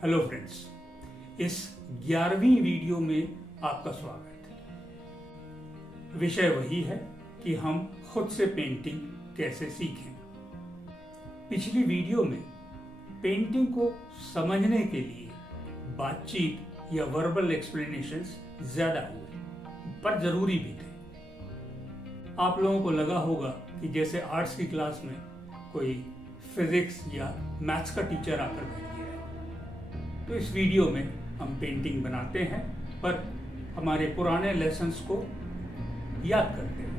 Hello friends, इस 11वीं video में आपका स्वागत है। विषय वही है कि हम खुद से पेंटिंग कैसे सीखें। पिछली वीडियो में पेंटिंग को समझने के लिए बातचीत या वर्बल एक्सप्लेनेशंस ज्यादा हुए, पर जरूरी भी थे। आप लोगों को लगा होगा कि जैसे आर्ट्स की क्लास में कोई फिजिक्स या मैथ्स का टीचर आकर बैठ गया है। तो इस वीडियो में हम पेंटिंग बनाते हैं, पर हमारे पुराने लेसन्स को याद करते हैं।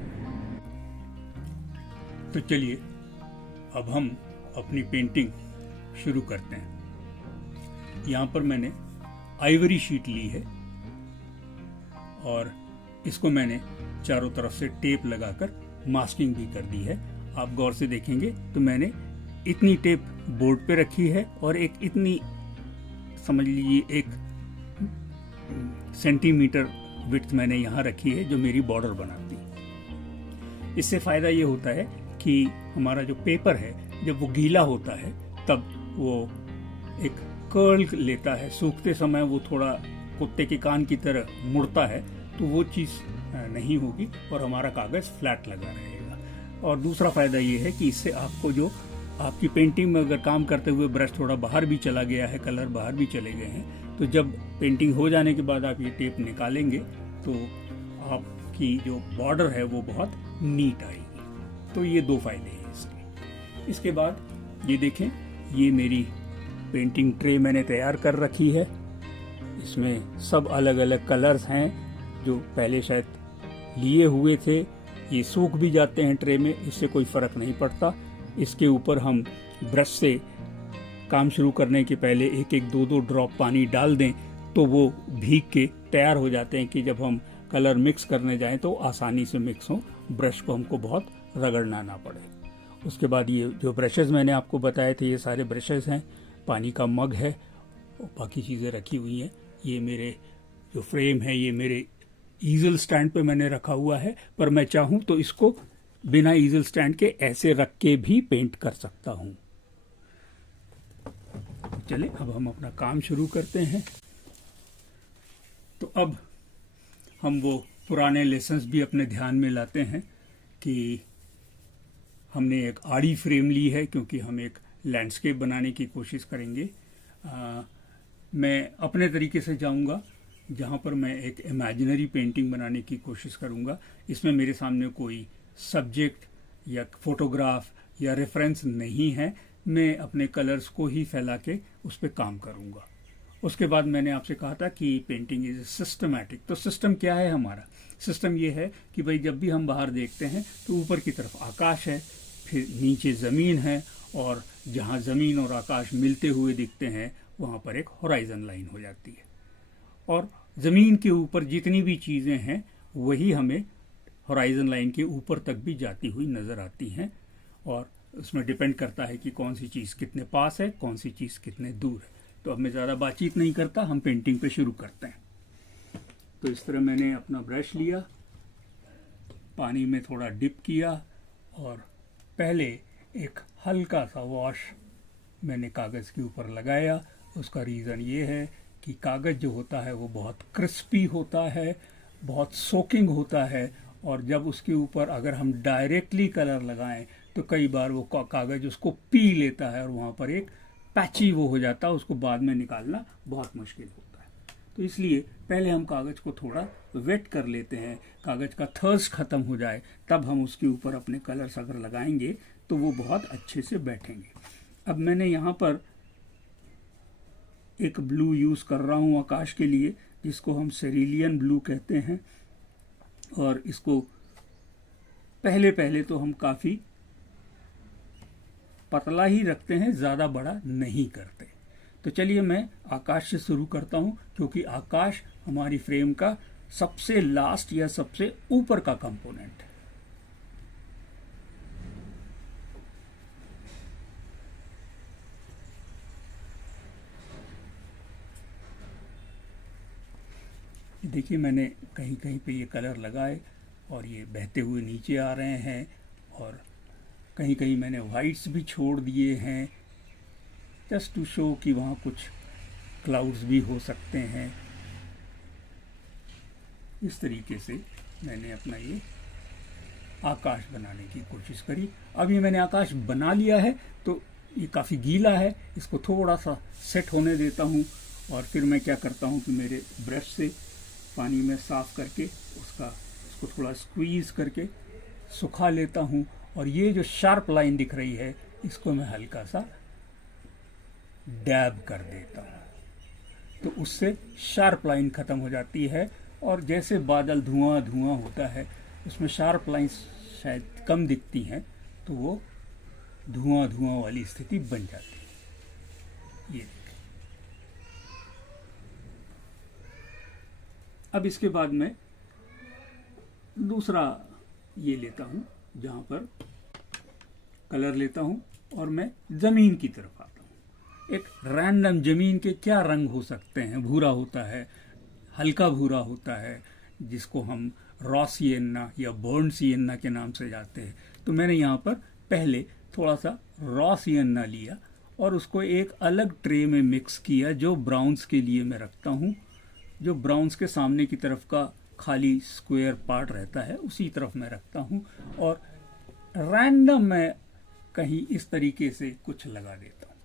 तो चलिए अब हम अपनी पेंटिंग शुरू करते हैं। यहाँ पर मैंने आइवरी शीट ली है और इसको मैंने चारों तरफ से टेप लगाकर मास्किंग भी कर दी है। आप गौर से देखेंगे तो मैंने इतनी टेप बोर्ड पे रखी है और एक इतनी, समझ लीजिए 1 सेंटीमीटर विड्थ मैंने यहाँ रखी है जो मेरी बॉर्डर बनाती है। इससे फायदा ये होता है कि हमारा जो पेपर है जब वो गीला होता है तब वो एक कर्ल लेता है, सूखते समय वो थोड़ा कुत्ते के कान की तरह मुड़ता है, तो वो चीज़ नहीं होगी और हमारा कागज फ्लैट लगा रहेगा। और दूसरा फायदा ये है कि इससे आपको जो आपकी पेंटिंग में अगर काम करते हुए ब्रश थोड़ा बाहर भी चला गया है, कलर बाहर भी चले गए हैं, तो जब पेंटिंग हो जाने के बाद आप ये टेप निकालेंगे तो आपकी जो बॉर्डर है वो बहुत नीट आएगी। तो ये 2 फायदे हैं इसके। इसके बाद ये देखें, ये मेरी पेंटिंग ट्रे मैंने तैयार कर रखी है। इसमें सब अलग अलग कलर्स हैं जो पहले शायद लिए हुए थे। ये सूख भी जाते हैं ट्रे में, इससे कोई फर्क नहीं पड़ता। इसके ऊपर हम ब्रश से काम शुरू करने के पहले 1-1, 2-2 ड्रॉप पानी डाल दें तो वो भीग के तैयार हो जाते हैं कि जब हम कलर मिक्स करने जाएं तो आसानी से मिक्स हो, ब्रश को हमको बहुत रगड़ना ना पड़े। उसके बाद ये जो ब्रशेस मैंने आपको बताए थे, ये सारे ब्रशेस हैं, पानी का मग है और बाकी चीज़ें रखी हुई हैं। ये मेरे जो फ्रेम है ये मेरे ईजल स्टैंड पे मैंने रखा हुआ है, पर मैं चाहूँ तो इसको बिना ईजल स्टैंड के ऐसे रख के भी पेंट कर सकता हूँ। चले अब हम अपना काम शुरू करते हैं। तो अब हम वो पुराने लेसन्स भी अपने ध्यान में लाते हैं कि हमने एक आड़ी फ्रेम ली है क्योंकि हम एक लैंडस्केप बनाने की कोशिश करेंगे। मैं अपने तरीके से जाऊंगा जहाँ पर मैं एक इमेजिनरी पेंटिंग बनाने की कोशिश करूंगा। इसमें मेरे सामने कोई सब्जेक्ट या फोटोग्राफ या रेफरेंस नहीं है, मैं अपने कलर्स को ही फैला के उस पर काम करूंगा। उसके बाद मैंने आपसे कहा था कि पेंटिंग इज सिस्टमैटिक। तो सिस्टम क्या है हमारा? सिस्टम ये है कि भाई जब भी हम बाहर देखते हैं तो ऊपर की तरफ आकाश है, फिर नीचे ज़मीन है, और जहाँ ज़मीन और आकाश मिलते हुए दिखते हैं वहाँ पर एक होराइजन लाइन हो जाती है। और ज़मीन के ऊपर जितनी भी चीज़ें हैं वही हमें होराइजन लाइन के ऊपर तक भी जाती हुई नज़र आती हैं, और उसमें डिपेंड करता है कि कौन सी चीज़ कितने पास है, कौन सी चीज़ कितने दूर है। तो अब मैं ज़्यादा बातचीत नहीं करता, हम पेंटिंग पे शुरू करते हैं। तो इस तरह मैंने अपना ब्रश लिया, पानी में थोड़ा डिप किया और पहले एक हल्का सा वॉश मैंने कागज़ के ऊपर लगाया। उसका रीज़न ये है कि कागज़ जो होता है वो बहुत क्रिस्पी होता है, बहुत सोकिंग होता है, और जब उसके ऊपर अगर हम डायरेक्टली कलर लगाएं तो कई बार वो कागज़ उसको पी लेता है और वहाँ पर एक पैची वो हो जाता है, उसको बाद में निकालना बहुत मुश्किल होता है। तो इसलिए पहले हम कागज़ को थोड़ा वेट कर लेते हैं, कागज़ का थर्स्ट ख़त्म हो जाए, तब हम उसके ऊपर अपने कलर्स अगर लगाएंगे तो वो बहुत अच्छे से बैठेंगे। अब मैंने यहाँ पर एक ब्लू यूज़ कर रहा हूँ आकाश के लिए, जिसको हम सेरिलियन ब्लू कहते हैं, और इसको पहले तो हम काफ़ी पतला ही रखते हैं, ज़्यादा बड़ा नहीं करते। तो चलिए मैं आकाश से शुरू करता हूँ, क्योंकि आकाश हमारी फ्रेम का सबसे लास्ट या सबसे ऊपर का कंपोनेंट है। देखिए मैंने कहीं कहीं पे ये कलर लगाए और ये बहते हुए नीचे आ रहे हैं, और कहीं कहीं मैंने वाइट्स भी छोड़ दिए हैं, जस्ट टू शो कि वहाँ कुछ क्लाउड्स भी हो सकते हैं। इस तरीके से मैंने अपना ये आकाश बनाने की कोशिश करी। अब ये मैंने आकाश बना लिया है, तो ये काफ़ी गीला है, इसको थोड़ा सा सेट होने देता हूँ और फिर मैं क्या करता हूँ कि मेरे ब्रश से पानी में साफ करके उसको थोड़ा स्क्वीज़ करके सुखा लेता हूँ। और ये जो शार्प लाइन दिख रही है, इसको मैं हल्का सा डैब कर देता हूँ, तो उससे शार्प लाइन ख़त्म हो जाती है। और जैसे बादल धुआं धुआं होता है, उसमें शार्प लाइन्स शायद कम दिखती हैं, तो वो धुआं धुआं वाली स्थिति बन जाती है। ये अब इसके बाद मैं दूसरा ये लेता हूँ, जहाँ पर कलर लेता हूँ और मैं ज़मीन की तरफ आता हूँ। एक रैंडम ज़मीन के क्या रंग हो सकते हैं? भूरा होता है, हल्का भूरा होता है, जिसको हम रॉ सिएन्ना या बर्न सिएन्ना के नाम से जाते हैं। तो मैंने यहाँ पर पहले थोड़ा सा रॉ सिएन्ना लिया और उसको एक अलग ट्रे में मिक्स किया, जो ब्राउन्स के लिए मैं रखता हूँ। जो ब्राउन्स के सामने की तरफ का खाली स्क्वायर पार्ट रहता है, उसी तरफ मैं रखता हूँ और रैंडम मैं कहीं इस तरीके से कुछ लगा देता हूँ।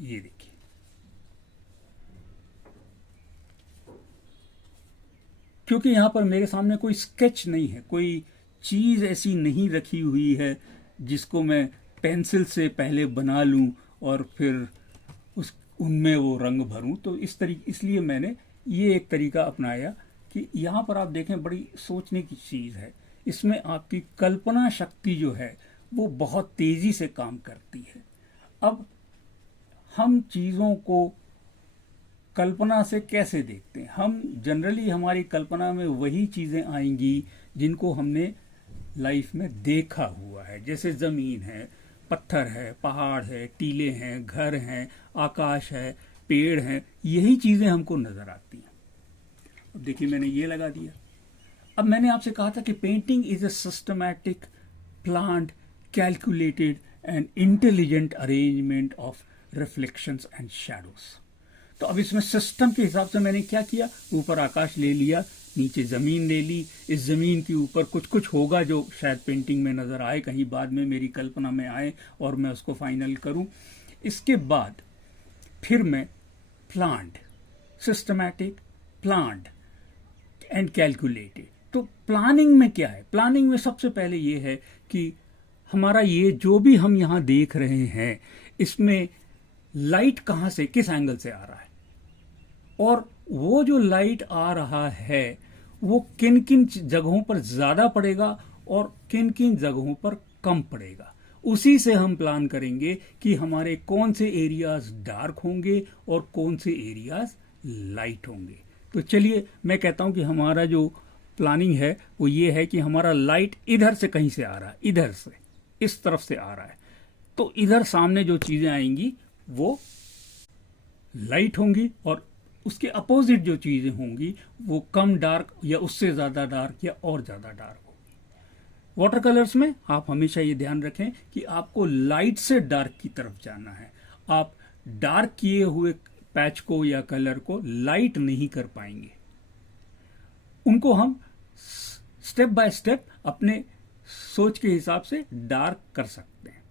ये देखिए, क्योंकि यहाँ पर मेरे सामने कोई स्केच नहीं है, कोई चीज़ ऐसी नहीं रखी हुई है जिसको मैं पेंसिल से पहले बना लूँ और फिर उनमें वो रंग भरूं। तो इसलिए मैंने ये एक तरीका अपनाया कि यहाँ पर आप देखें, बड़ी सोचने की चीज़ है। इसमें आपकी कल्पना शक्ति जो है वो बहुत तेज़ी से काम करती है। अब हम चीज़ों को कल्पना से कैसे देखते हैं? हम जनरली हमारी कल्पना में वही चीज़ें आएंगी जिनको हमने लाइफ में देखा हुआ है, जैसे ज़मीन है, पत्थर है, पहाड़ है, टीले हैं, घर हैं, आकाश है, पेड़ हैं, यही चीज़ें हमको नज़र आती हैं। अब देखिए, मैंने ये लगा दिया। अब मैंने आपसे कहा था कि painting is a systematic, planned, calculated and intelligent arrangement of reflections and shadows. तो अब इसमें सिस्टम के हिसाब से मैंने क्या किया, ऊपर आकाश ले लिया, नीचे ज़मीन ले ली। इस ज़मीन के ऊपर कुछ कुछ होगा जो शायद पेंटिंग में नज़र आए, कहीं बाद में मेरी कल्पना में आए और मैं उसको फाइनल करूं। इसके बाद फिर मैं planned, systematic, planned and calculated. तो प्लानिंग में क्या है? प्लानिंग में सबसे पहले ये है कि हमारा ये जो भी हम यहाँ देख रहे हैं, इसमें लाइट कहाँ से, किस एंगल से आ रहा है, और वो जो लाइट आ रहा है वो किन किन जगहों पर ज़्यादा पड़ेगा और किन किन जगहों पर कम पड़ेगा। उसी से हम प्लान करेंगे कि हमारे कौन से एरियाज डार्क होंगे और कौन से एरियाज लाइट होंगे। तो चलिए, मैं कहता हूं कि हमारा जो प्लानिंग है वो ये है कि हमारा लाइट इधर से कहीं से आ रहा है, इधर से, इस तरफ से आ रहा है। तो इधर सामने जो चीज़ें आएंगी वो लाइट होंगी और उसके अपोजिट जो चीज़ें होंगी वो कम डार्क या उससे ज़्यादा डार्क या और ज़्यादा डार्क होगी। वाटर कलर्स में आप हमेशा ये ध्यान रखें कि आपको लाइट से डार्क की तरफ जाना है। आप डार्क किए हुए पैच को या कलर को लाइट नहीं कर पाएंगे। उनको हम स्टेप बाय स्टेप अपने सोच के हिसाब से डार्क कर सकते हैं,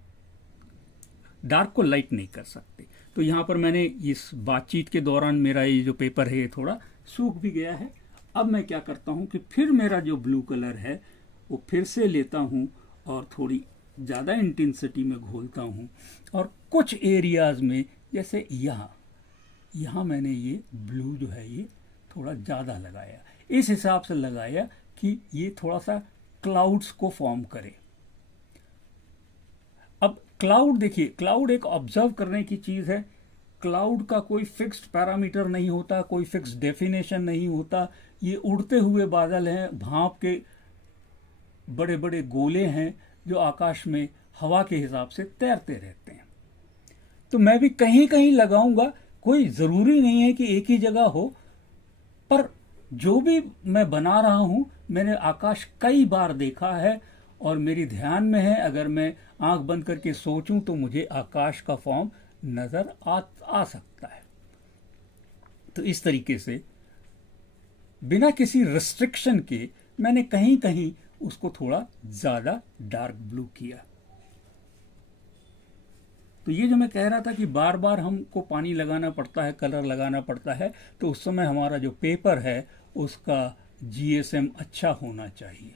डार्क को लाइट नहीं कर सकते। तो यहाँ पर मैंने इस बातचीत के दौरान मेरा ये जो पेपर है ये थोड़ा सूख भी गया है। अब मैं क्या करता हूँ कि फिर मेरा जो ब्लू कलर है वो फिर से लेता हूँ और थोड़ी ज़्यादा इंटेंसिटी में घोलता हूँ और कुछ एरियाज में, जैसे यहाँ मैंने ये ब्लू जो है ये थोड़ा ज़्यादा लगाया, इस हिसाब से लगाया कि ये थोड़ा सा क्लाउड्स को फॉर्म करे। अब क्लाउड देखिए, क्लाउड एक ऑब्जर्व करने की चीज़ है। क्लाउड का कोई फिक्स्ड पैरामीटर नहीं होता, कोई फिक्स्ड डेफिनेशन नहीं होता। ये उड़ते हुए बादल हैं, भाप के बड़े बड़े गोले हैं जो आकाश में हवा के हिसाब से तैरते रहते हैं। तो मैं भी कहीं कहीं लगाऊंगा, कोई ज़रूरी नहीं है कि एक ही जगह हो, पर जो भी मैं बना रहा हूं मैंने आकाश कई बार देखा है और मेरी ध्यान में है, अगर मैं आंख बंद करके सोचूं तो मुझे आकाश का फॉर्म नजर आ सकता है। तो इस तरीके से बिना किसी रिस्ट्रिक्शन के मैंने कहीं कहीं उसको थोड़ा ज्यादा डार्क ब्लू किया। तो ये जो मैं कह रहा था कि बार बार हमको पानी लगाना पड़ता है, कलर लगाना पड़ता है, तो उस समय हमारा जो पेपर है उसका जीएसएम अच्छा होना चाहिए,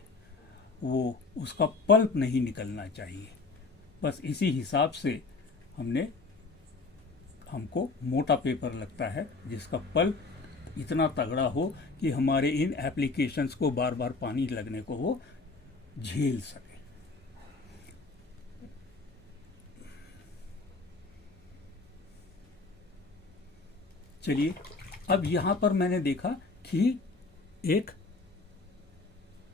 वो उसका पल्प नहीं निकलना चाहिए। बस इसी हिसाब से हमको मोटा पेपर लगता है जिसका पल्प इतना तगड़ा हो कि हमारे इन एप्लीकेशंस को बार बार पानी लगने को वो झेल सके। चलिए, अब यहां पर मैंने देखा कि एक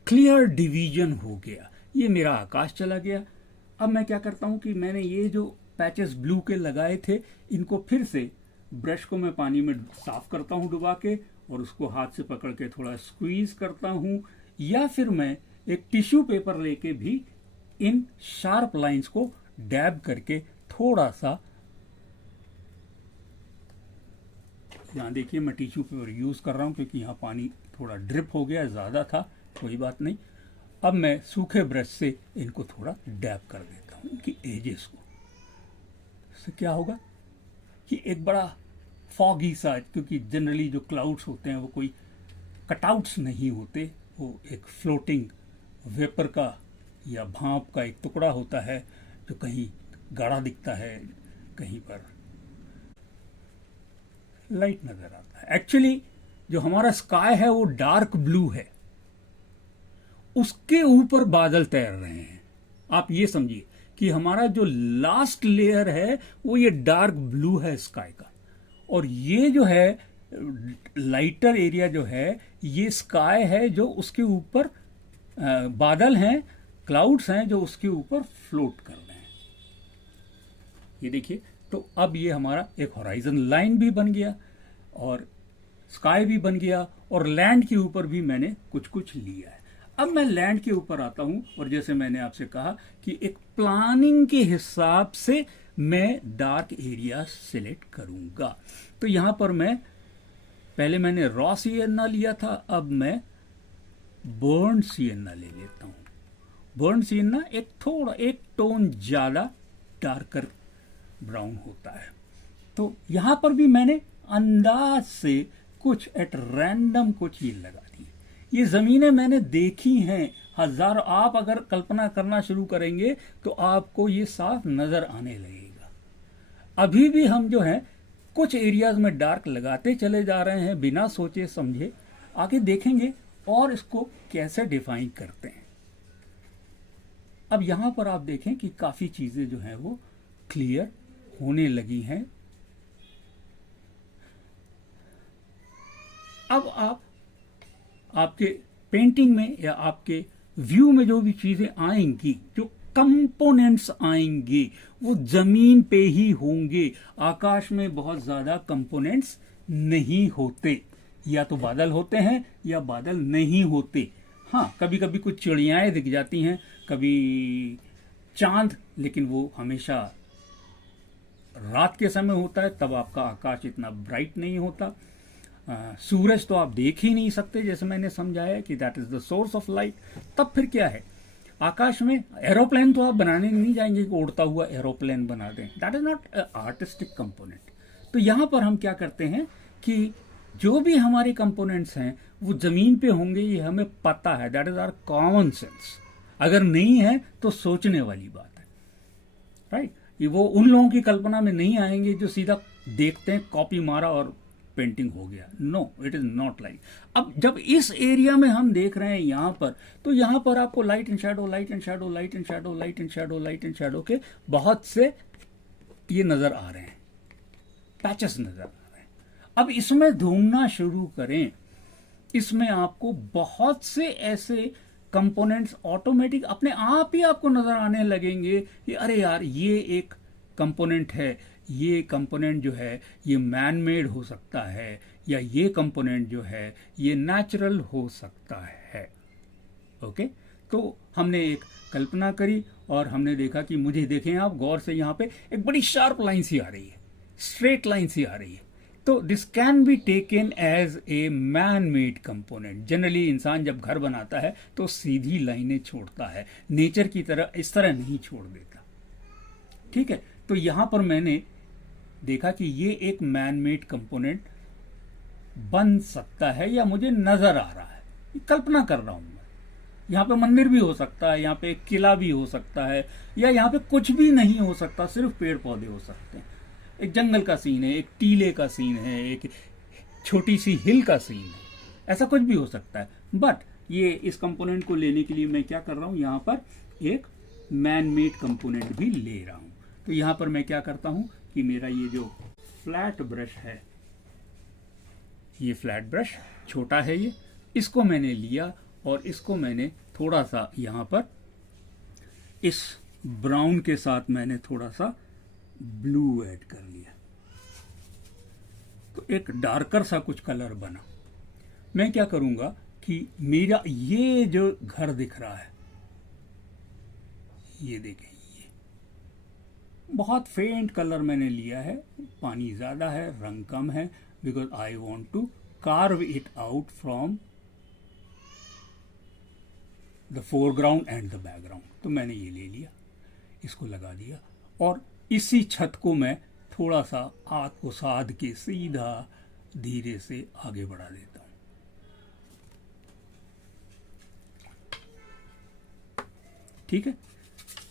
क्लियर डिवीजन हो गया, ये मेरा आकाश चला गया। अब मैं क्या करता हूं कि मैंने ये जो पैचेस ब्लू के लगाए थे, इनको फिर से ब्रश को मैं पानी में साफ करता हूं डुबा के, और उसको हाथ से पकड़ के थोड़ा स्क्वीज करता हूं, या फिर मैं एक टिश्यू पेपर लेके भी इन शार्प लाइंस को डैब करके थोड़ा सा, यहाँ देखिए मैं टिश्यू पेपर यूज कर रहा हूं क्योंकि यहाँ पानी थोड़ा ड्रिप हो गया, ज्यादा था, कोई बात नहीं। अब मैं सूखे ब्रश से इनको थोड़ा डैब कर देता हूं, इनकी एजेस को। इससे क्या होगा कि एक बड़ा फॉगी सा, क्योंकि जनरली जो क्लाउड्स होते हैं वो कोई कटआउट्स नहीं होते, वो एक फ्लोटिंग वेपर का या भाप का एक टुकड़ा होता है जो कहीं गाढ़ा दिखता है, कहीं पर लाइट नजर आता है। एक्चुअली जो हमारा स्काई है वो डार्क ब्लू है, उसके ऊपर बादल तैर रहे हैं। आप ये समझिए कि हमारा जो लास्ट लेयर है वो ये डार्क ब्लू है स्काई का, और ये जो है लाइटर एरिया जो है ये स्काई है, जो उसके ऊपर बादल हैं, क्लाउड्स हैं जो उसके ऊपर फ्लोट कर रहे हैं। ये देखिए, तो अब ये हमारा एक होराइजन लाइन भी बन गया और स्काई भी बन गया, और लैंड के ऊपर भी मैंने कुछ कुछ लिया है। अब मैं लैंड के ऊपर आता हूं, और जैसे मैंने आपसे कहा कि एक प्लानिंग के हिसाब से मैं डार्क एरिया सिलेक्ट करूंगा। तो यहां पर पहले मैंने रॉ सिएन्ना लिया था, अब मैं बर्न सिएन्ना ले लेता हूं। बर्न सिएन्ना एक टोन ज्यादा डार्कर ब्राउन होता है। तो यहां पर भी मैंने अंदाज से कुछ एट रैंडम कुछ ये लगा दिए। ये जमीनें मैंने देखी हैं हजारों, आप अगर कल्पना करना शुरू करेंगे तो आपको ये साफ नजर आने लगेगा। अभी भी हम जो है कुछ एरियाज में डार्क लगाते चले जा रहे हैं बिना सोचे समझे, आगे देखेंगे और इसको कैसे डिफाइन करते हैं। अब यहां पर आप देखें कि काफी चीजें जो हैं वो क्लियर होने लगी हैं। अब आपके पेंटिंग में या आपके व्यू में जो भी चीजें आएंगी, जो कंपोनेंट्स आएंगे, वो जमीन पे ही होंगे। आकाश में बहुत ज्यादा कंपोनेंट्स नहीं होते, या तो बादल होते हैं या बादल नहीं होते। हाँ, कभी कभी कुछ चिड़ियाएं दिख जाती हैं, कभी चांद, लेकिन वो हमेशा रात के समय होता है, तब आपका आकाश इतना ब्राइट नहीं होता। सूरज तो आप देख ही नहीं सकते, जैसे मैंने समझाया कि that is the source of light. तब फिर क्या है, आकाश में एरोप्लेन तो आप बनाने नहीं जाएंगे कि उड़ता हुआ एरोप्लेन बना दें, that is not artistic component. तो यहां पर हम क्या करते हैं कि जो भी हमारे कंपोनेंट्स हैं वो जमीन पे होंगे, ये हमें पता है, that is our common sense. अगर नहीं है तो सोचने वाली बात है, राइट। ये वो उन लोगों की कल्पना में नहीं आएंगे जो सीधा देखते हैं, कॉपी मारा और पेंटिंग हो गया। No, it is not like. अब जब इस एरिया में हम देख रहे हैं यहां पर, तो यहां पर आपको light and shadow, light and shadow, light and shadow, light and shadow, light and shadow के बहुत से ये नजर आ रहे हैं, पैचेस नजर आ रहे हैं। अब इसमें ढूंढना शुरू करें, इसमें आपको बहुत से ऐसे कंपोनेंट्स ऑटोमेटिक अपने आप ही आपको नजर आने लगेंगे कि अरे यार ये एक कंपोनेंट है, ये कंपोनेंट जो है ये मैन मेड हो सकता है, या ये कंपोनेंट जो है ये नेचुरल हो सकता है। ओके, तो हमने एक कल्पना करी और हमने देखा कि मुझे देखें आप गौर से, यहाँ पे एक बड़ी शार्प लाइन सी आ रही है, स्ट्रेट लाइन सी आ रही है। तो this can be taken as a man made component. Generally इंसान जब घर बनाता है तो सीधी लाइनें छोड़ता है, नेचर की तरह इस तरह नहीं छोड़ देता। ठीक है, तो यहां पर मैंने देखा कि ये एक मैन मेड कंपोनेंट बन सकता है या मुझे नजर आ रहा है, कल्पना कर रहा हूं मैं। यहाँ पे मंदिर भी हो सकता है, यहाँ पे एक किला भी हो सकता है, या यहाँ पे कुछ भी नहीं हो सकता, सिर्फ पेड़ पौधे हो सकते हैं। एक जंगल का सीन है, एक टीले का सीन है, एक छोटी सी हिल का सीन है, ऐसा कुछ भी हो सकता है। बट ये इस कंपोनेंट को लेने के लिए मैं क्या कर रहा हूं, यहां पर एक मैन मेड कंपोनेंट भी ले रहा हूं। तो यहां पर मैं क्या करता हूं कि मेरा ये जो फ्लैट ब्रश है, ये फ्लैट ब्रश छोटा है, ये इसको मैंने लिया और इसको मैंने थोड़ा सा यहां पर इस ब्राउन के साथ मैंने थोड़ा सा ब्लू ऐड कर लिया, तो एक डार्कर सा कुछ कलर बना। मैं क्या करूंगा कि मेरा ये जो घर दिख रहा है, ये देखें, ये बहुत फेंट कलर मैंने लिया है, पानी ज्यादा है, रंग कम है, because I want to carve it out from the foreground and the background. तो मैंने ये ले लिया, इसको लगा दिया और इसी छत को मैं थोड़ा सा हाथ को साध के सीधा धीरे से आगे बढ़ा देता हूं। ठीक है,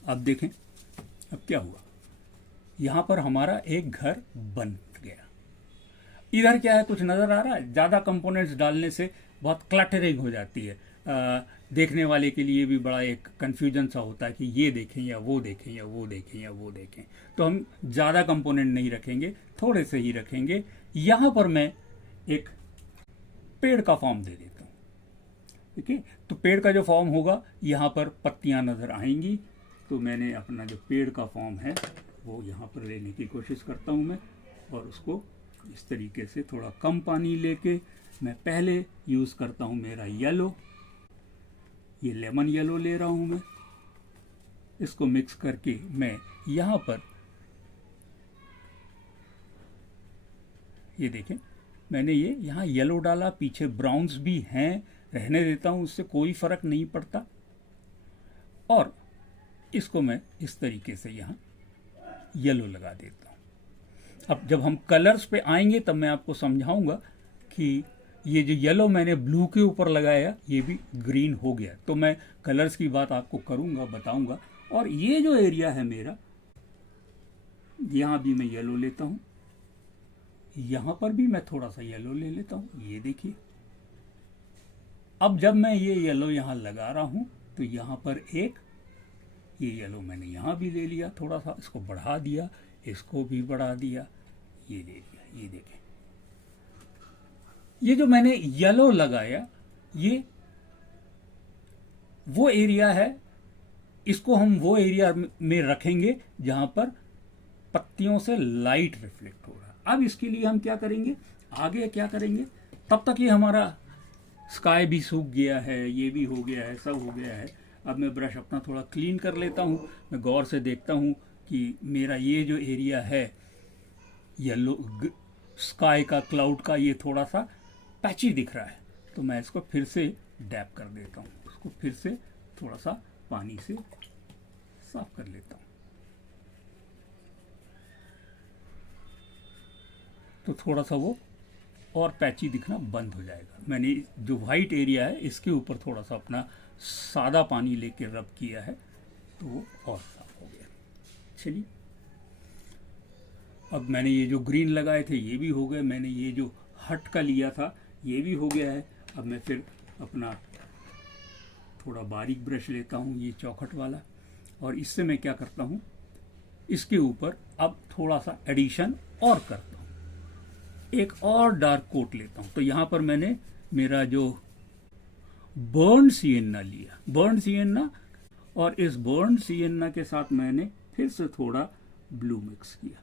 अब देखें अब क्या हुआ, यहां पर हमारा एक घर बन गया। इधर क्या है, कुछ नजर आ रहा है? ज्यादा कंपोनेंट्स डालने से बहुत क्लटरिंग हो जाती है, देखने वाले के लिए भी बड़ा एक कंफ्यूजन सा होता है कि ये देखें या वो देखें या वो देखें या वो देखें। तो हम ज्यादा कंपोनेंट नहीं रखेंगे, थोड़े से ही रखेंगे। यहां पर मैं एक पेड़ का फॉर्म दे देता हूं। ठीक है, तो पेड़ का जो फॉर्म होगा, यहां पर पत्तियां नजर आएंगी, तो मैंने अपना जो पेड़ का फॉर्म है वो यहां पर लेने की कोशिश करता हूं मैं, और उसको इस तरीके से थोड़ा कम पानी लेके मैं पहले यूज करता हूं मेरा येलो, ये लेमन येलो ले रहा हूं मैं। इसको मिक्स करके मैं यहां पर, ये देखें मैंने ये यहां येलो डाला, पीछे ब्राउन्स भी हैं, रहने देता हूं, उससे कोई फर्क नहीं पड़ता। और इसको मैं इस तरीके से यहां येलो लगा देता हूं। अब जब हम कलर्स पे आएंगे तब मैं आपको समझाऊंगा कि ये जो येलो मैंने ब्लू के ऊपर लगाया ये भी ग्रीन हो गया। तो मैं कलर्स की बात आपको करूंगा, बताऊंगा। और ये जो एरिया है मेरा, यहां भी मैं येलो लेता हूं, यहां पर भी मैं थोड़ा सा येलो ले लेता हूं, ये देखिए। अब जब मैं ये येलो यहां लगा रहा हूं तो यहां पर एक ये येलो मैंने यहां भी ले लिया, थोड़ा सा इसको बढ़ा दिया, इसको भी बढ़ा दिया, ये ले लिया। ये देखें, ये जो मैंने येलो लगाया ये वो एरिया है, इसको हम वो एरिया में रखेंगे जहां पर पत्तियों से लाइट रिफ्लेक्ट हो रहा है। अब इसके लिए हम क्या करेंगे, आगे क्या करेंगे, तब तक ये हमारा स्काई भी सूख गया है, ये भी हो गया है, सब हो गया है। अब मैं ब्रश अपना थोड़ा क्लीन कर लेता हूं, मैं गौर से देखता हूं कि मेरा ये जो एरिया है येलो स्काई का, क्लाउड का, ये थोड़ा सा पैची दिख रहा है। तो मैं इसको फिर से डैप कर देता हूँ, उसको फिर से थोड़ा सा पानी से साफ कर लेता हूँ। तो थोड़ा सा वो और पैची दिखना बंद हो जाएगा। मैंने जो वाइट एरिया है इसके ऊपर थोड़ा सा अपना सादा पानी लेके रब किया है, तो वो और साफ हो गया। चलिए, अब मैंने ये जो ग्रीन लगाए थे ये भी हो गए, मैंने ये जो हट का लिया था ये भी हो गया है। अब मैं फिर अपना थोड़ा बारीक ब्रश लेता हूँ, ये चौखट वाला, और इससे मैं क्या करता हूँ, इसके ऊपर अब थोड़ा सा एडिशन और करता हूँ, एक और डार्क कोट लेता हूँ। तो यहां पर मैंने मेरा जो बर्न सिएन्ना लिया, बर्न सिएन्ना, और इस बर्न सिएन्ना के साथ मैंने फिर से थोड़ा ब्लू मिक्स किया।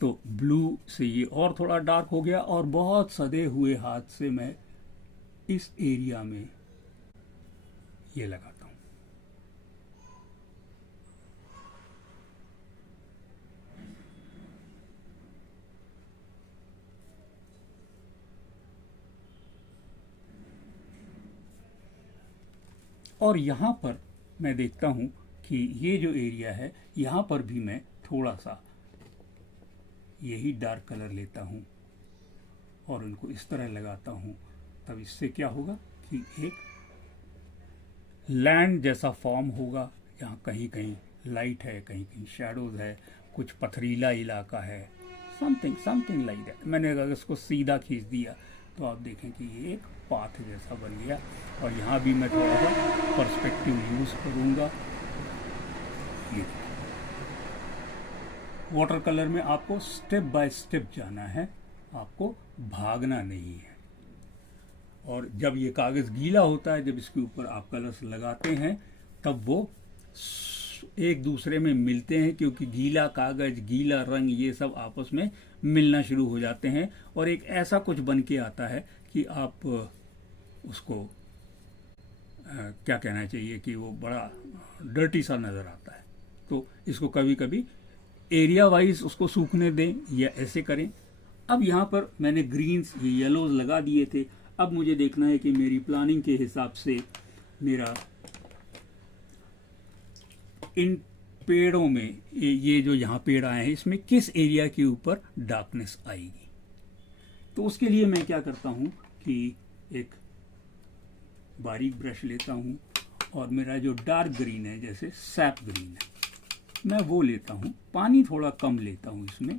तो ब्लू से ये और थोड़ा डार्क हो गया, और बहुत सदे हुए हाथ से मैं इस एरिया में ये लगाता हूं। और यहां पर मैं देखता हूं कि ये जो एरिया है यहां पर भी मैं थोड़ा सा यही डार्क कलर लेता हूं और उनको इस तरह लगाता हूं। तब इससे क्या होगा कि एक लैंड जैसा फॉर्म होगा। यहाँ कहीं कहीं लाइट है, कहीं कहीं शैडोज है, कुछ पथरीला इलाका है, समथिंग लाइक दैट। मैंने अगर इसको सीधा खींच दिया तो आप देखें कि ये एक पाथ जैसा बन गया। और यहाँ भी मैं थोड़ा सा पर्सपेक्टिव यूज करूँगा। ये वाटर कलर में आपको स्टेप बाय स्टेप जाना है, आपको भागना नहीं है। और जब ये कागज गीला होता है, जब इसके ऊपर आप कलर्स लगाते हैं, तब वो एक दूसरे में मिलते हैं, क्योंकि गीला कागज, गीला रंग, ये सब आपस में मिलना शुरू हो जाते हैं और एक ऐसा कुछ बन के आता है कि आप उसको क्या कहना चाहिए कि वो बड़ा डर्टी सा नजर आता है। तो इसको कभी कभी एरिया वाइज उसको सूखने दें या ऐसे करें। अब यहाँ पर मैंने ग्रीन्स, ये येलोज लगा दिए थे। अब मुझे देखना है कि मेरी प्लानिंग के हिसाब से मेरा इन पेड़ों में, ये जो यहाँ पेड़ आए हैं, इसमें किस एरिया के ऊपर डार्कनेस आएगी। तो उसके लिए मैं क्या करता हूँ कि एक बारीक ब्रश लेता हूँ और मेरा जो डार्क ग्रीन है, जैसे सैप ग्रीन है, मैं वो लेता हूँ। पानी थोड़ा कम लेता हूँ इसमें,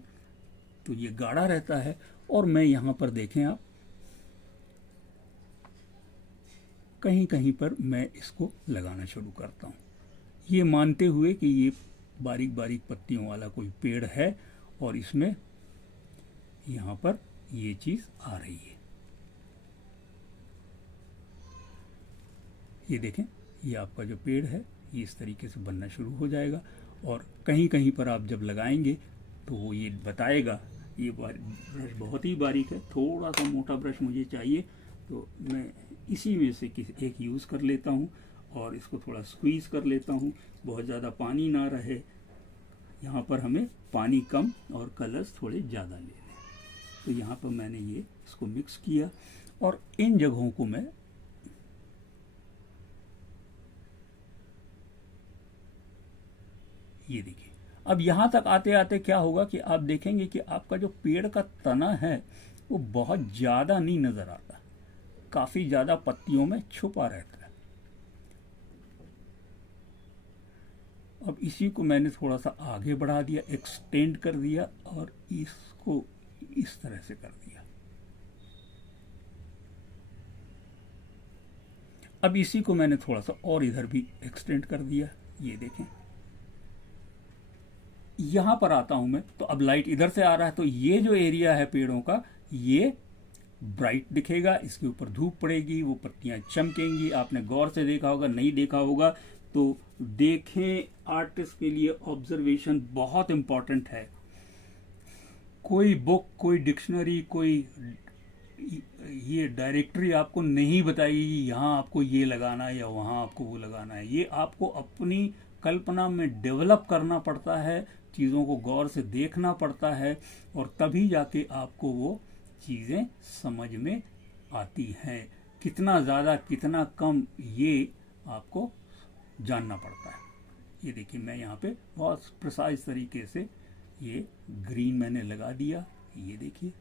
तो ये गाढ़ा रहता है। और मैं यहाँ पर देखें आप, कहीं कहीं पर मैं इसको लगाना शुरू करता हूँ, ये मानते हुए कि ये बारीक बारीक पत्तियों वाला कोई पेड़ है और इसमें यहाँ पर ये चीज़ आ रही है। ये देखें, ये आपका जो पेड़ है ये इस तरीके से बनना शुरू हो जाएगा। और कहीं कहीं पर आप जब लगाएंगे तो वो ये बताएगा। ये ब्रश बहुत ही बारीक है, थोड़ा सा मोटा ब्रश मुझे चाहिए, तो मैं इसी में से किसी एक यूज़ कर लेता हूँ और इसको थोड़ा स्क्वीज़ कर लेता हूँ। बहुत ज़्यादा पानी ना रहे, यहाँ पर हमें पानी कम और कलर्स थोड़े ज़्यादा लेने हैं। तो यहाँ पर मैंने ये इसको मिक्स किया और इन जगहों को मैं ये देखिए। अब यहाँ तक आते आते क्या होगा कि आप देखेंगे कि आपका जो पेड़ का तना है वो बहुत ज़्यादा नहीं नज़र आता, काफ़ी ज़्यादा पत्तियों में छुपा रहता है। अब इसी को मैंने थोड़ा सा आगे बढ़ा दिया, एक्सटेंड कर दिया और इसको इस तरह से कर दिया। अब इसी को मैंने थोड़ा सा और इधर भी एक्सटेंड कर दिया। ये देखें, यहां पर आता हूं मैं, तो अब लाइट इधर से आ रहा है, तो ये जो एरिया है पेड़ों का, ये ब्राइट दिखेगा। इसके ऊपर धूप पड़ेगी, वो पत्तियां चमकेंगी। आपने गौर से देखा होगा, नहीं देखा होगा तो देखें। आर्टिस्ट के लिए ऑब्जर्वेशन बहुत इंपॉर्टेंट है। कोई बुक, कोई डिक्शनरी, कोई ये डायरेक्टरी आपको नहीं बताएगी यहाँ आपको ये लगाना है या वहाँ आपको वो लगाना है। ये आपको अपनी कल्पना में डेवलप करना पड़ता है, चीज़ों को गौर से देखना पड़ता है और तभी जाके आपको वो चीज़ें समझ में आती हैं। कितना ज़्यादा कितना कम ये आपको जानना पड़ता है। ये देखिए, मैं यहाँ पे बहुत प्रिसाइज तरीके से ये ग्रीन मैंने लगा दिया। ये देखिए,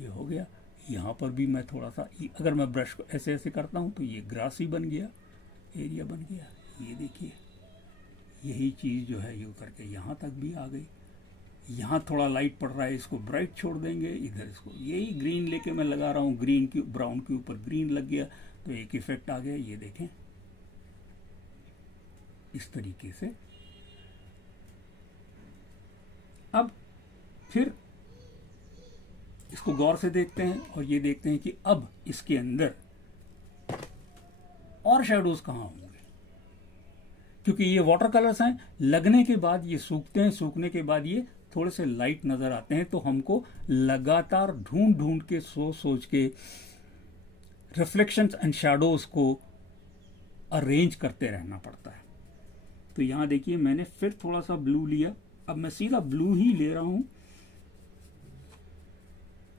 ये हो गया। यहाँ पर भी मैं थोड़ा सा, अगर मैं ब्रश को ऐसे ऐसे करता हूँ तो ये ग्रासी बन गया, एरिया बन गया। ये देखिए, यही चीज़ जो है ये उतर के यहाँ तक भी आ गई। यहाँ थोड़ा लाइट पड़ रहा है, इसको ब्राइट छोड़ देंगे, इधर इसको यही ग्रीन लेके मैं लगा रहा हूँ। ग्रीन की ब्राउन के ऊपर ग्रीन लग गया तो एक इफेक्ट आ गया। ये देखें, इस तरीके से। अब फिर इसको गौर से देखते हैं और ये देखते हैं कि अब इसके अंदर और शेडोज कहाँ होंगे, क्योंकि ये वाटर कलर्स हैं। लगने के बाद ये सूखते हैं, सूखने के बाद ये थोड़े से लाइट नजर आते हैं। तो हमको लगातार ढूंढ ढूंढ के सोच सोच के रिफ्लेक्शंस एंड शैडोज को अरेंज करते रहना पड़ता है। तो यहां देखिए मैंने फिर थोड़ा सा ब्लू लिया, अब मैं सीधा ब्लू ही ले रहा हूं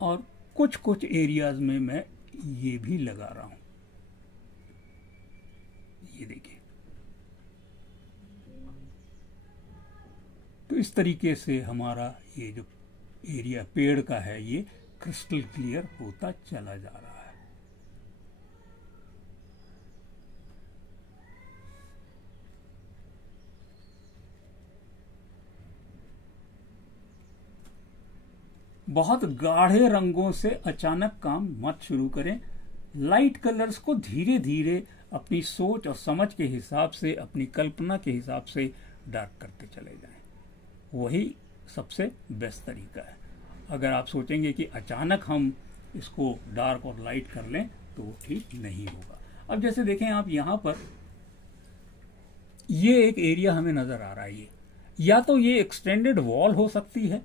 और कुछ कुछ एरियाज में मैं ये भी लगा रहा हूं। ये देखिए, तो इस तरीके से हमारा ये जो एरिया पेड़ का है ये क्रिस्टल क्लियर होता चला जा रहा है। बहुत गाढ़े रंगों से अचानक काम मत शुरू करें। लाइट कलर्स को धीरे धीरे अपनी सोच और समझ के हिसाब से, अपनी कल्पना के हिसाब से डार्क करते चले जाएं। वही सबसे बेस्ट तरीका है। अगर आप सोचेंगे कि अचानक हम इसको डार्क और लाइट कर लें तो वो ठीक नहीं होगा। अब जैसे देखें आप यहाँ पर ये एक एरिया हमें नजर आ रहा है, या तो ये एक्सटेंडेड वॉल हो सकती है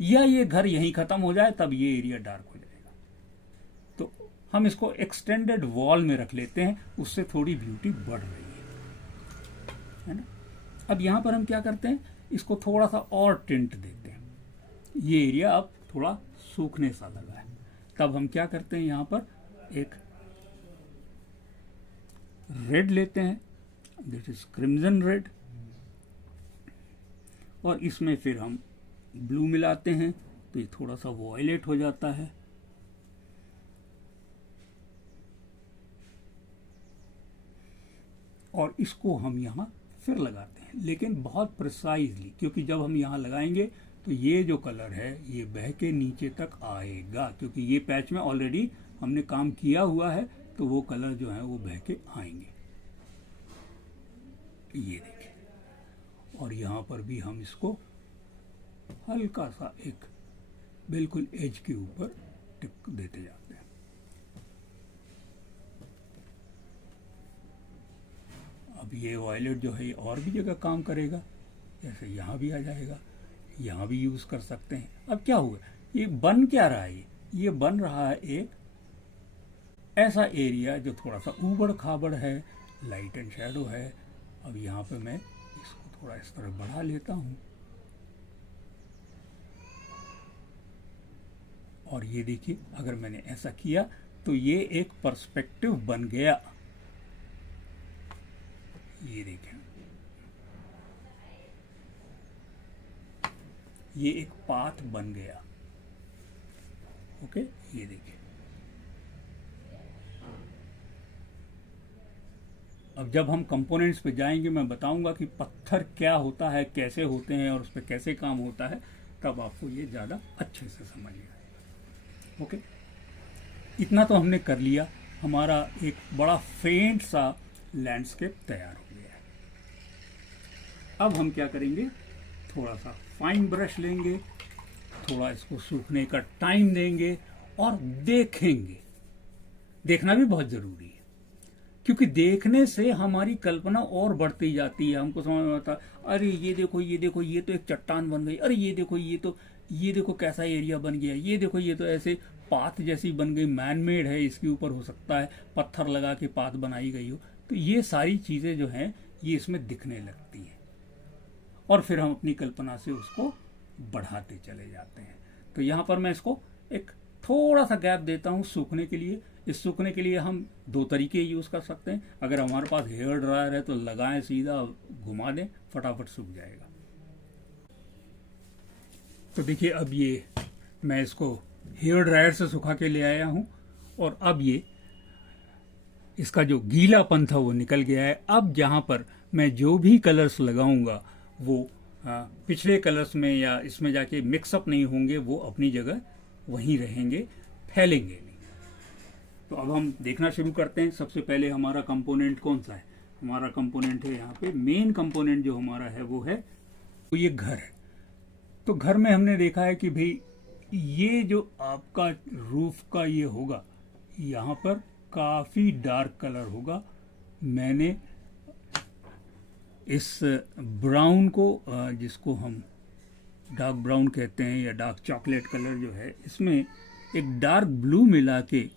या ये घर यहीं खत्म हो जाए तब ये एरिया डार्क हो जाएगा। तो हम इसको एक्सटेंडेड वॉल में रख लेते हैं, उससे थोड़ी ब्यूटी बढ़ रही है ना। अब यहां पर हम क्या करते हैं, इसको थोड़ा सा और टिंट देते हैं। ये एरिया अब थोड़ा सूखने सा लगा है, तब हम क्या करते हैं, यहां पर एक रेड लेते हैं, दिस इज क्रिम्जन रेड, और इसमें फिर हम ब्लू मिलाते हैं तो ये थोड़ा सा वॉयलेट हो जाता है। और इसको हम यहां फिर लगाते हैं, लेकिन बहुत प्रिसाइजली, क्योंकि जब हम यहां लगाएंगे तो ये जो कलर है ये बह के नीचे तक आएगा, क्योंकि ये पैच में ऑलरेडी हमने काम किया हुआ है, तो वो कलर जो है वो बह के आएंगे। ये देखिए, और यहां पर भी हम इसको हल्का सा एक बिल्कुल एज के ऊपर टिक देते जाते हैं। अब ये वॉयलेट जो है ये और भी जगह काम करेगा, जैसे यहाँ भी आ जाएगा, यहाँ भी यूज कर सकते हैं। अब क्या हुआ, ये बन क्या रहा है, ये बन रहा है एक ऐसा एरिया जो थोड़ा सा ऊबड़ खाबड़ है, लाइट एंड शैडो है। अब यहाँ पे मैं इसको थोड़ा इस तरह बढ़ा लेता हूँ, और ये देखिए अगर मैंने ऐसा किया तो ये एक पर्सपेक्टिव बन गया। ये देखें, ये एक पाथ बन गया। ओके, ये देखिए। अब जब हम कंपोनेंट्स पे जाएंगे मैं बताऊंगा कि पत्थर क्या होता है, कैसे होते हैं और उस पर कैसे काम होता है, तब आपको ये ज़्यादा अच्छे से समझ आएगा। ओके, इतना तो हमने कर लिया, हमारा एक बड़ा फेंट सा लैंडस्केप तैयार हो गया है। अब हम क्या करेंगे, थोड़ा सा फाइन ब्रश लेंगे, थोड़ा इसको सूखने का टाइम देंगे और देखेंगे। देखना भी बहुत जरूरी है, क्योंकि देखने से हमारी कल्पना और बढ़ती जाती है। हमको समझ में आता है, अरे ये देखो ये देखो, ये तो एक चट्टान बन गई, अरे ये देखो ये देखो कैसा एरिया बन गया, ये देखो ये तो ऐसे पाथ जैसी बन गई, मैन मेड है, इसके ऊपर हो सकता है पत्थर लगा के पाथ बनाई गई हो। तो ये सारी चीजें जो हैं ये इसमें दिखने लगती हैं, और फिर हम अपनी कल्पना से उसको बढ़ाते चले जाते हैं। तो यहाँ पर मैं इसको एक थोड़ा सा गैप देता हूँ सूखने के लिए। इस सूखने के लिए हम दो तरीके यूज कर सकते हैं। अगर हमारे पास हेयर ड्रायर है तो लगाएं, सीधा घुमा दें, फटाफट सूख जाएगा। तो देखिए अब ये मैं इसको हेयर ड्रायर से सुखा के ले आया हूं, और अब ये इसका जो गीलापन था वो निकल गया है। अब जहां पर मैं जो भी कलर्स लगाऊंगा वो पिछले कलर्स में या इसमें जाके मिक्सअप नहीं होंगे, वो अपनी जगह वहीं रहेंगे, फैलेंगे नहीं। तो अब हम देखना शुरू करते हैं। सबसे पहले हमारा कंपोनेंट कौन सा है, हमारा कंपोनेंट है यहाँ पे, मेन कंपोनेंट जो हमारा है वो है, तो ये घर है। तो घर में हमने देखा है कि भाई ये जो आपका रूफ का ये होगा, यहाँ पर काफी डार्क कलर होगा। मैंने इस ब्राउन को, जिसको हम डार्क ब्राउन कहते हैं या डार्क चॉकलेट कलर जो है, इसमें एक डार्क ब्लू मिला के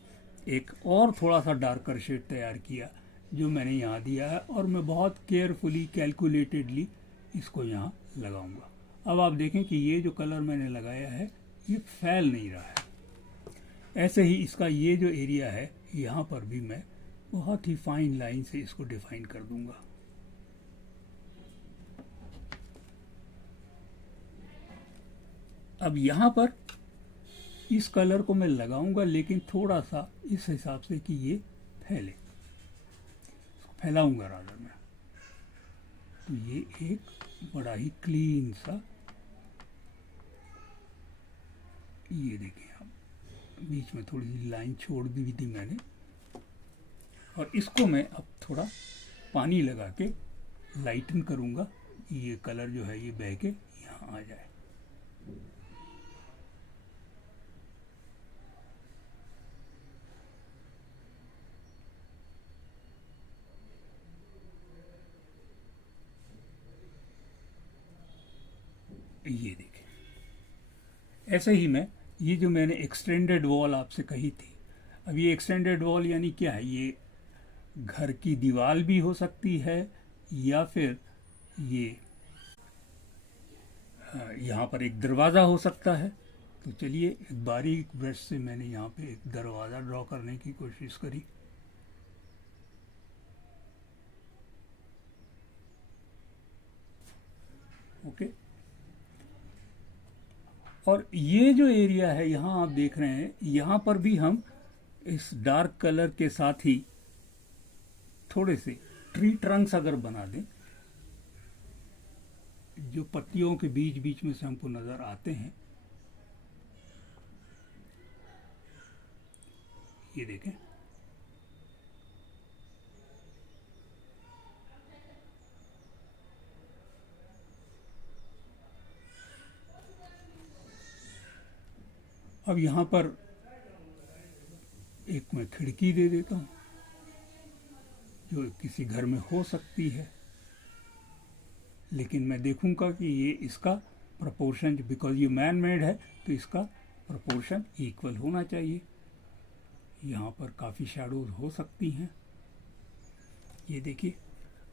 एक और थोड़ा सा डार्कर शेड तैयार किया जो मैंने यहाँ दिया है, और मैं बहुत केयरफुली कैलकुलेटेडली इसको यहाँ लगाऊंगा। अब आप देखें कि ये जो कलर मैंने लगाया है ये फैल नहीं रहा है। ऐसे ही इसका ये जो एरिया है यहाँ पर भी मैं बहुत ही फाइन लाइन से इसको डिफाइन कर दूंगा। अब यहाँ पर इस कलर को मैं लगाऊंगा, लेकिन थोड़ा सा इस हिसाब से कि ये फैले, फैलाऊंगा रादर मैं। तो ये एक बड़ा ही क्लीन सा, ये देखिए आप, बीच में थोड़ी सी लाइन छोड़ दी थी मैंने, और इसको मैं अब थोड़ा पानी लगा के लाइटन करूंगा, ये कलर जो है ये बह के यहाँ आ जाए। ये देखें, ऐसे ही मैं ये जो मैंने एक्सटेंडेड वॉल आपसे कही थी, अब ये एक्सटेंडेड वॉल यानी क्या है, ये घर की दीवार भी हो सकती है या फिर ये यहाँ पर एक दरवाज़ा हो सकता है। तो चलिए एक बारीक ब्रश से मैंने यहाँ पे एक दरवाज़ा ड्रॉ करने की कोशिश करी। ओके, और ये जो एरिया है यहाँ आप देख रहे हैं, यहाँ पर भी हम इस डार्क कलर के साथ ही थोड़े से ट्री ट्रंक्स अगर बना दें, जो पत्तियों के बीच बीच में से हमको नजर आते हैं, ये देखें, अब यहाँ पर एक मैं खिड़की दे देता हूँ जो किसी घर में हो सकती है, लेकिन मैं देखूंगा कि ये इसका प्रपोर्शन, बिकॉज ये मैन मेड है तो इसका प्रपोर्शन इक्वल होना चाहिए। यहाँ पर काफ़ी शैडोज हो सकती हैं, ये देखिए।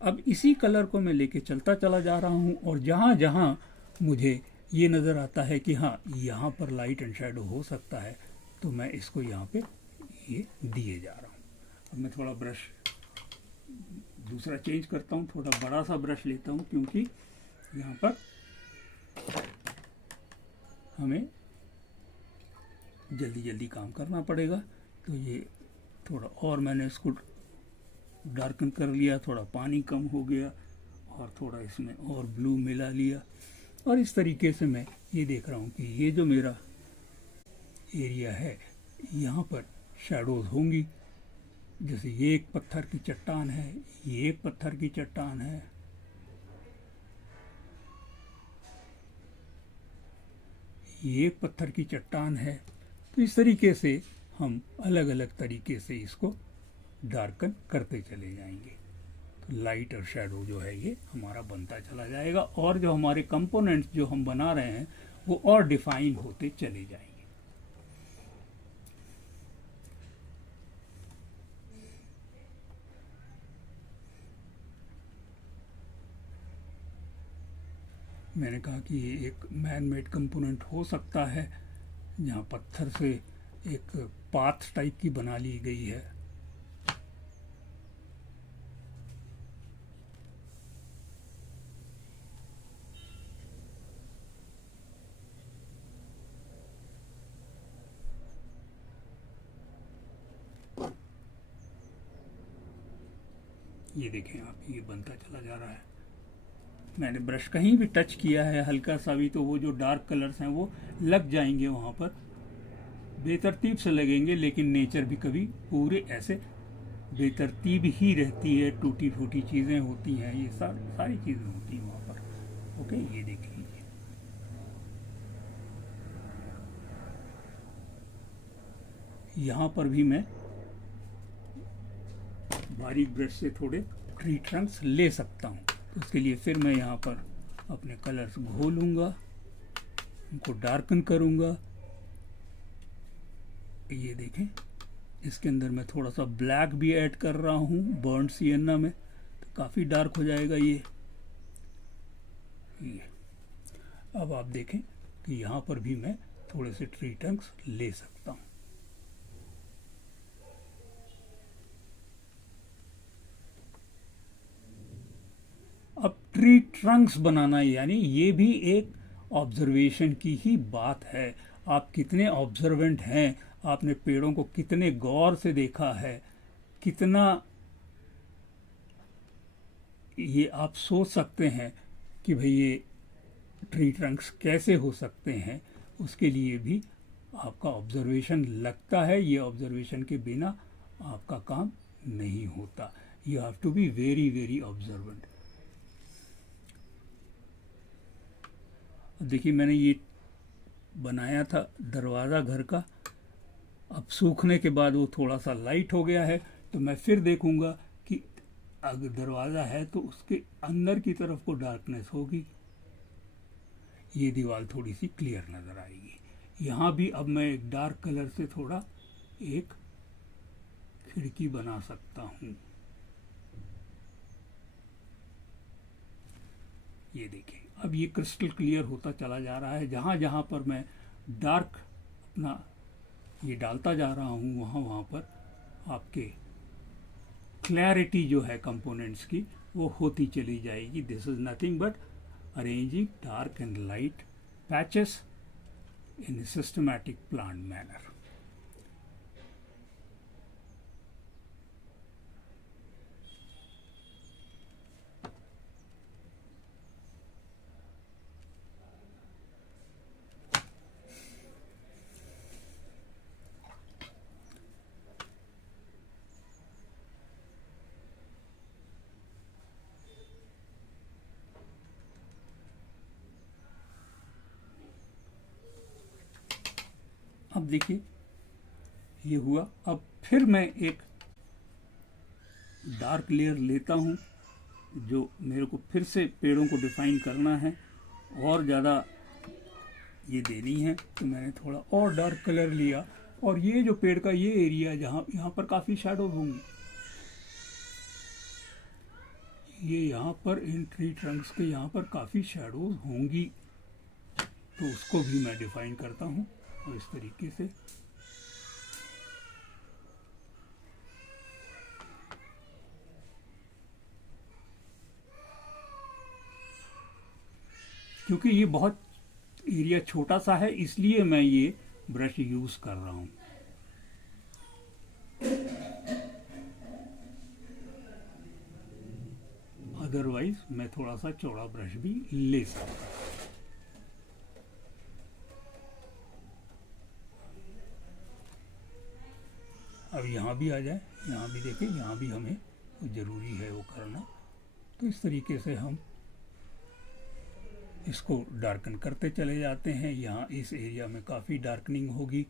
अब इसी कलर को मैं लेके चलता चला जा रहा हूँ, और जहाँ जहाँ मुझे ये नज़र आता है कि हाँ यहाँ पर लाइट एंड शैडो हो सकता है, तो मैं इसको यहाँ पे ये दिए जा रहा हूँ। अब मैं थोड़ा ब्रश दूसरा चेंज करता हूँ, थोड़ा बड़ा सा ब्रश लेता हूँ, क्योंकि यहाँ पर हमें जल्दी जल्दी काम करना पड़ेगा। तो ये थोड़ा और मैंने इसको डार्कन कर लिया, थोड़ा पानी कम हो गया, और थोड़ा इसमें और ब्लू मिला लिया, और इस तरीके से मैं ये देख रहा हूँ कि ये जो मेरा एरिया है यहाँ पर शैडोज होंगी। जैसे ये एक पत्थर की चट्टान है, ये एक पत्थर की चट्टान है, ये एक पत्थर की चट्टान है। तो इस तरीके से हम अलग अलग तरीके से इसको डार्कन करते चले जाएंगे। तो लाइट और शैडो जो है ये हमारा बनता चला जाएगा, और जो हमारे कंपोनेंट्स जो हम बना रहे हैं वो और डिफाइन होते चले जाएंगे। मैंने कहा कि ये एक मैन मेड कंपोनेंट हो सकता है, जहाँ पत्थर से एक पाथ टाइप की बना ली गई है। ये देखें आप, ये बनता चला जा रहा है। मैंने ब्रश कहीं भी टच किया है हल्का सा भी, तो वो जो डार्क कलर्स हैं वो लग जाएंगे वहाँ पर, बेतरतीब से लगेंगे, लेकिन नेचर भी कभी पूरे ऐसे बेतरतीब ही रहती है, टूटी फूटी चीज़ें होती हैं, ये सारी चीज़ें होती हैं वहाँ पर। ओके, ये देख लीजिए। यहाँ पर भी मैं बारीक ब्रश से थोड़े ट्री ट्रंक्स ले सकता हूँ। तो उसके लिए फिर मैं यहाँ पर अपने कलर्स घोलूँगा, उनको डार्कन करूँगा। ये देखें, इसके अंदर मैं थोड़ा सा ब्लैक भी ऐड कर रहा हूँ बर्न सियन्ना में, तो काफ़ी डार्क हो जाएगा ये। अब आप देखें कि यहाँ पर भी मैं थोड़े से ट्री ट्रंक्स ले सकता हूँ। अब ट्री ट्रंक्स बनाना यानी ये भी एक ऑब्जर्वेशन की ही बात है। आप कितने ऑब्जर्वेंट हैं, आपने पेड़ों को कितने गौर से देखा है, कितना ये आप सोच सकते हैं कि भाई ये ट्री ट्रंक्स कैसे हो सकते हैं, उसके लिए भी आपका ऑब्जर्वेशन लगता है। ये ऑब्जर्वेशन के बिना आपका काम नहीं होता। You have to be very very observant. देखिए मैंने ये बनाया था दरवाज़ा घर का, अब सूखने के बाद वो थोड़ा सा लाइट हो गया है, तो मैं फिर देखूंगा कि अगर दरवाज़ा है तो उसके अंदर की तरफ को डार्कनेस होगी। ये दीवार थोड़ी सी क्लियर नज़र आएगी। यहाँ भी अब मैं एक डार्क कलर से थोड़ा एक खिड़की बना सकता हूँ। ये देखिए अब ये क्रिस्टल क्लियर होता चला जा रहा है। जहाँ जहाँ पर मैं डार्क अपना ये डालता जा रहा हूँ, वहाँ वहाँ पर आपके क्लैरिटी जो है कंपोनेंट्स की वो होती चली जाएगी। This is nothing but arranging dark and light patches in systematic plan manner. अब देखिए ये हुआ। अब फिर मैं एक डार्क लेयर लेता हूँ जो मेरे को फिर से पेड़ों को डिफाइन करना है और ज़्यादा ये देनी है, तो मैंने थोड़ा और डार्क कलर लिया। और ये जो पेड़ का ये एरिया जहाँ यहाँ पर काफ़ी शैडोज होंगी, ये यहाँ पर इन ट्री ट्रंक्स के यहाँ पर काफ़ी शैडोज होंगी, तो उसको भी मैं डिफाइन करता हूँ और इस तरीके से। क्योंकि ये बहुत एरिया छोटा सा है इसलिए मैं ये ब्रश यूज कर रहा हूँ। अदरवाइज मैं थोड़ा सा चौड़ा ब्रश भी ले सकता हूँ। अब यहाँ भी आ जाए, यहाँ भी देखें, यहाँ भी हमें ज़रूरी है वो करना। तो इस तरीके से हम इसको डार्कन करते चले जाते हैं। यहाँ इस एरिया में काफ़ी डार्कनिंग होगी,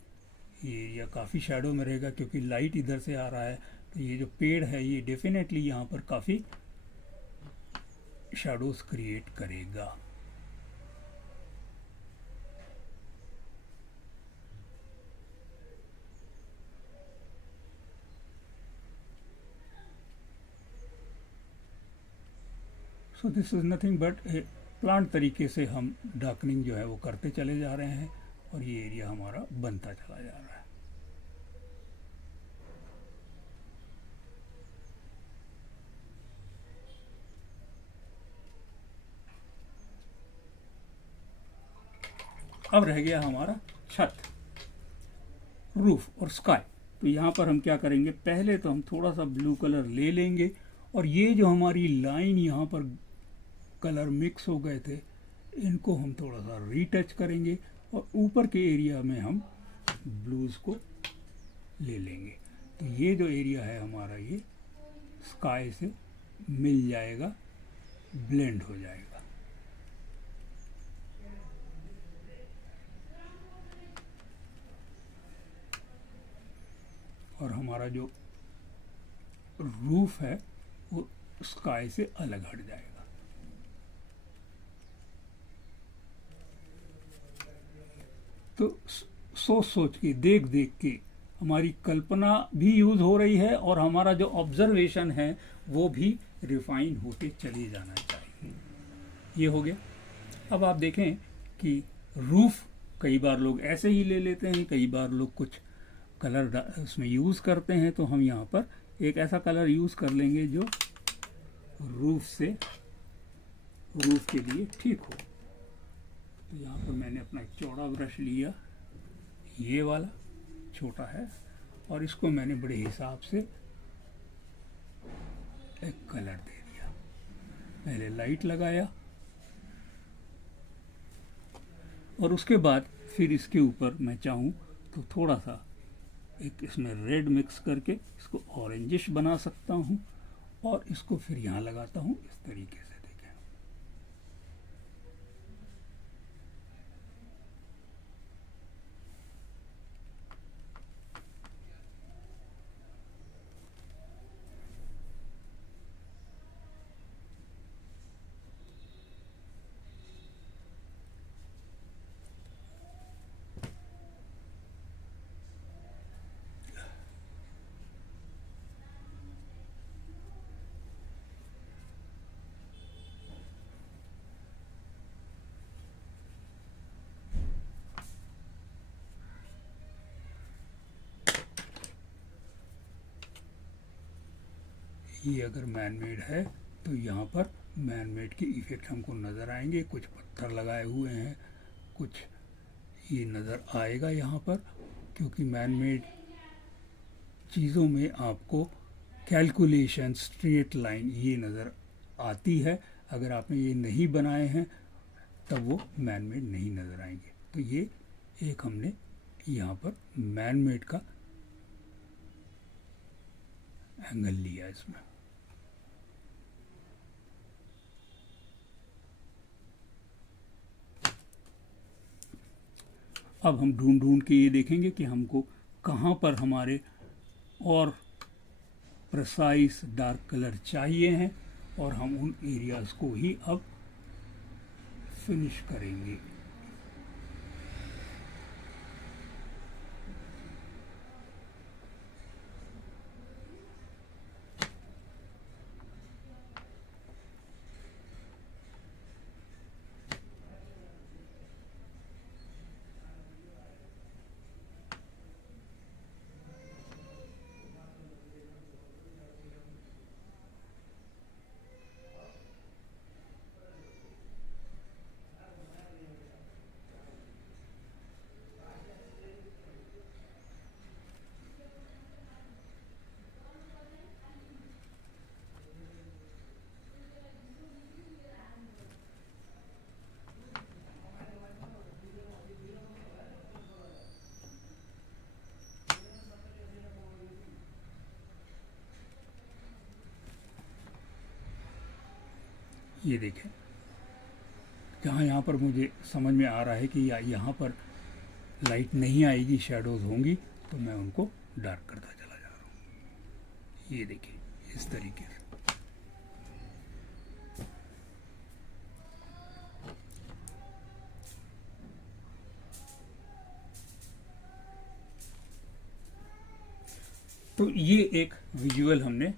ये एरिया काफ़ी शैडो में रहेगा क्योंकि लाइट इधर से आ रहा है। तो ये जो पेड़ है ये डेफिनेटली यहाँ पर काफ़ी शैडोज क्रिएट करेगा। So this is nothing but A plant तरीके से हम डार्कनिंग जो है वो करते चले जा रहे हैं और ये एरिया हमारा बनता चला जा रहा है। अब रह गया हमारा छत, रूफ और स्काई। तो यहाँ पर हम क्या करेंगे, पहले तो हम थोड़ा सा ब्लू कलर ले लेंगे और ये जो हमारी लाइन यहाँ पर कलर मिक्स हो गए थे इनको हम थोड़ा सा रीटच करेंगे और ऊपर के एरिया में हम ब्लूज को ले लेंगे। तो ये जो एरिया है हमारा ये स्काई से मिल जाएगा, ब्लेंड हो जाएगा। और हमारा जो रूफ है वो स्काई से अलग हट जाएगा। तो सोच सोच के, देख देख के हमारी कल्पना भी यूज हो रही है और हमारा जो ऑब्जर्वेशन है वो भी रिफाइन होते चले जाना चाहिए। ये हो गया। अब आप देखें कि रूफ कई बार लोग ऐसे ही ले लेते हैं, कई बार लोग कुछ कलर उसमें यूज़ करते हैं, तो हम यहाँ पर एक ऐसा कलर यूज़ कर लेंगे जो रूफ के लिए ठीक हो। तो यहाँ पर मैंने अपना एक चौड़ा ब्रश लिया, ये वाला छोटा है, और इसको मैंने बड़े हिसाब से एक कलर दे दिया। पहले लाइट लगाया और उसके बाद फिर इसके ऊपर मैं चाहूँ तो थोड़ा सा एक इसमें रेड मिक्स करके इसको ऑरेंजिश बना सकता हूँ और इसको फिर यहाँ लगाता हूँ इस तरीके से। देखें, ये अगर मैन मेड है तो यहाँ पर मैन मेड के इफेक्ट हमको नज़र आएंगे। कुछ पत्थर लगाए हुए हैं, कुछ ये नज़र आएगा यहाँ पर, क्योंकि मैन मेड चीज़ों में आपको कैलकुलेशन, स्ट्रेट लाइन ये नज़र आती है। अगर आपने ये नहीं बनाए हैं तब वो मैन मेड नहीं नज़र आएंगे। तो ये एक हमने यहाँ पर मैन मेड का एंगल लिया इसमें। अब हम ढूंढ ढूंढ के ये देखेंगे कि हमको कहाँ पर हमारे और प्रिसाइज डार्क कलर चाहिए हैं, और हम उन एरियाज को ही अब फिनिश करेंगे। ये देखें, जहाँ यहाँ पर मुझे समझ में आ रहा है कि यहाँ पर लाइट नहीं आएगी, शैडोज होंगी, तो मैं उनको डार्क करता चला जा रहा हूँ। ये देखिए इस तरीके से। तो ये एक विजुअल हमने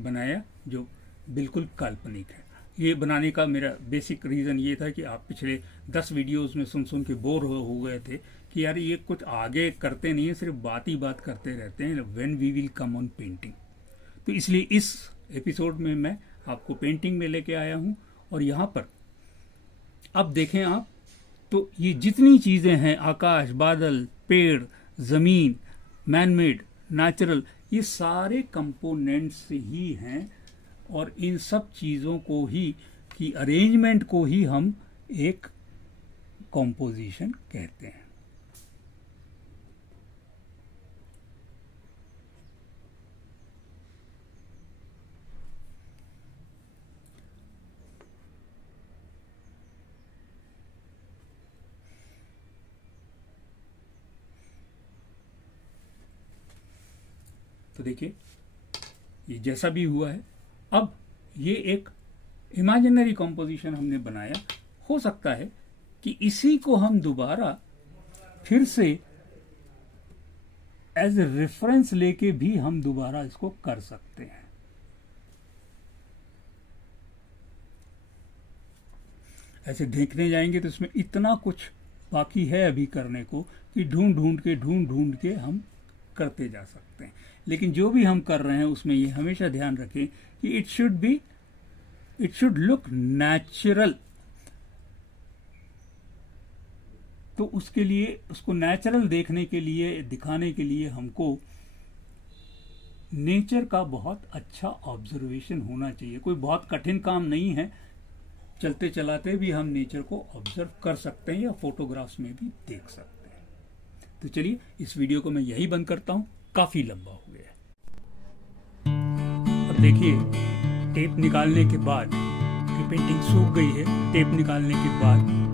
बनाया जो बिल्कुल काल्पनिक है। ये बनाने का मेरा बेसिक रीज़न ये था कि आप पिछले 10 वीडियोस में सुन सुन के बोर हो गए थे कि यार ये कुछ आगे करते नहीं है, सिर्फ बात ही बात करते रहते हैं, when we will come on painting. तो इसलिए इस एपिसोड में मैं आपको पेंटिंग में लेके आया हूँ। और यहाँ पर अब देखें आप, तो ये जितनी चीज़ें हैं, आकाश, बादल, पेड़, ज़मीन, मैन मेड, नेचुरल, ये सारे कंपोनेंट्स ही हैं, और इन सब चीज़ों को ही की अरेंजमेंट को ही हम एक कॉम्पोजिशन कहते हैं। तो देखिए ये जैसा भी हुआ है, अब ये एक इमेजिनरी कॉम्पोजिशन हमने बनाया। हो सकता है कि इसी को हम दोबारा फिर से एज ए रेफरेंस लेके भी हम दोबारा इसको कर सकते हैं। ऐसे देखने जाएंगे तो इसमें इतना कुछ बाकी है अभी करने को कि ढूंढ के हम करते जा सकते हैं। लेकिन जो भी हम कर रहे हैं उसमें ये हमेशा ध्यान रखें कि इट शुड लुक नेचुरल। तो उसके लिए, उसको नेचुरल देखने के लिए, दिखाने के लिए हमको नेचर का बहुत अच्छा ऑब्जर्वेशन होना चाहिए। कोई बहुत कठिन काम नहीं है, चलते चलाते भी हम नेचर को ऑब्जर्व कर सकते हैं या फोटोग्राफ्स में भी देख सकते हैं। तो चलिए इस वीडियो को मैं यही बंद करता हूं, काफी लंबा हो गया। अब देखिए, टेप निकालने के बाद, ये पेंटिंग सूख गई है, टेप निकालने के बाद